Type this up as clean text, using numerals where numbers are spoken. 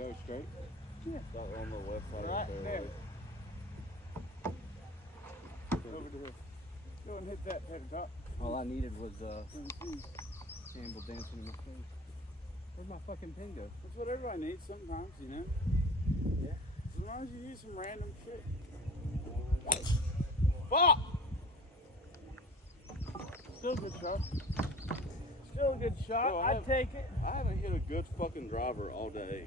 go straight? Yeah. That on the left side Right of the there. fairway. Over there. Go and hit that pepper top. All I needed was And see. Campbell dancing in my face. Where'd my fucking pin go? That's what everybody needs sometimes, you know? Yeah. As long as you use some random shit. Fuck! Still a good shot. Still a good shot. Bro, I'd take it. I haven't hit a good fucking driver all day.